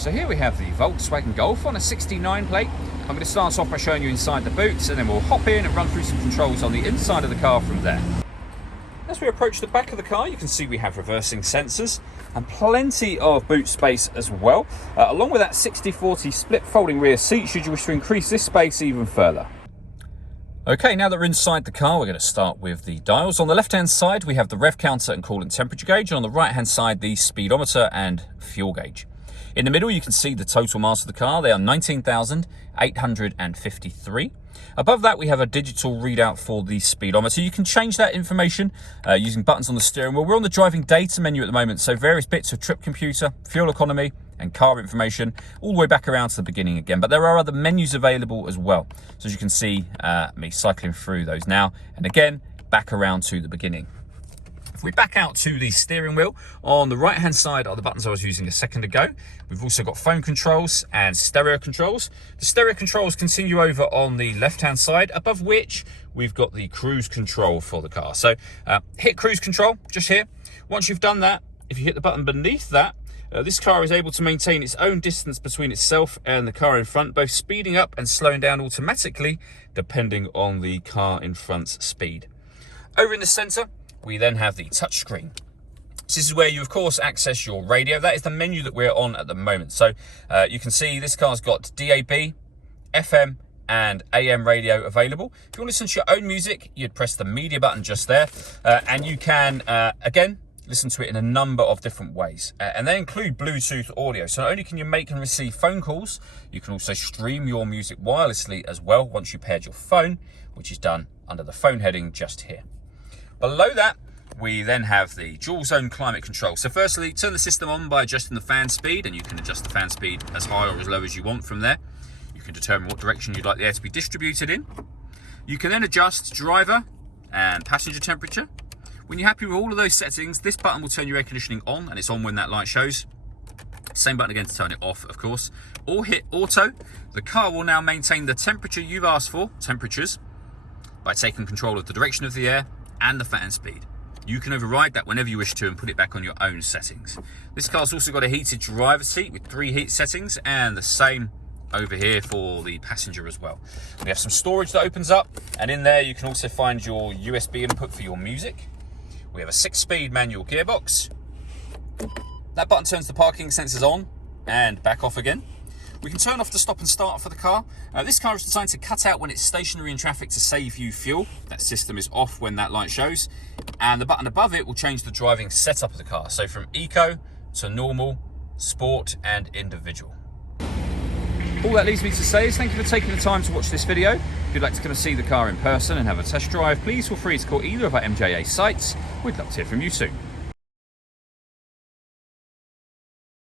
So here we have the Volkswagen Golf on a 69 plate. I'm going to start off by showing you inside the boot, and then we'll hop in and run through some controls on the inside of the car from there. As we approach the back of the car, you can see we have reversing sensors and plenty of boot space as well, along with that 60/40 split folding rear seat should you wish to increase this space even further. Okay, now that we're inside the car, we're going to start with the dials. On the left-hand side, we have the rev counter and coolant temperature gauge, and on the right-hand side, the speedometer and fuel gauge. In the middle, you can see the total miles of the car. They are 19,853. Above that, we have a digital readout for the speedometer. You can change that information using buttons on the steering wheel. We're on the driving data menu at the moment, so various bits of trip computer, fuel economy, and car information, all the way back around to the beginning again. But there are other menus available as well. So as you can see, me cycling through those now, and again, back around to the beginning. If we back out to the steering wheel, on the right hand side are the buttons I was using a second ago. We've also got phone controls and stereo controls. The stereo controls continue over on the left hand side, above which we've got the cruise control for the car. So hit cruise control just here. Once you've done that, if you hit the button beneath that, this car is able to maintain its own distance between itself and the car in front, both speeding up and slowing down automatically depending on the car in front's speed. Over in the center, we then have the touchscreen. This is where you, of course, access your radio. That is the menu that we're on at the moment. So you can see this car's got DAB, FM, and AM radio available. If you want to listen to your own music, you'd press the media button just there. And you can, again, listen to it in a number of different ways. And they include Bluetooth audio. So not only can you make and receive phone calls, you can also stream your music wirelessly as well once you paired your phone, which is done under the phone heading just here. Below that, we then have the dual zone climate control. So firstly, turn the system on by adjusting the fan speed, and you can adjust the fan speed as high or as low as you want from there. You can determine what direction you'd like the air to be distributed in. You can then adjust driver and passenger temperature. When you're happy with all of those settings, this button will turn your air conditioning on, and it's on when that light shows. Same button again to turn it off, of course. Or hit auto. The car will now maintain the temperature you've asked for, temperatures, by taking control of the direction of the air and the fan speed. You can override that whenever you wish to and put it back on your own settings. This car's also got a heated driver's seat with 3 heat settings, and the same over here for the passenger as well. We have some storage that opens up, and in there you can also find your USB input for your music. We have a 6-speed manual gearbox. That button turns the parking sensors on and back off again. We can turn off the stop and start for the car. This car is designed to cut out when it's stationary in traffic to save you fuel. That system is off when that light shows. And the button above it will change the driving setup of the car. So from eco to normal, sport and individual. All that leaves me to say is thank you for taking the time to watch this video. If you'd like to come and see the car in person and have a test drive, please feel free to call either of our MJA sites. We'd love to hear from you soon.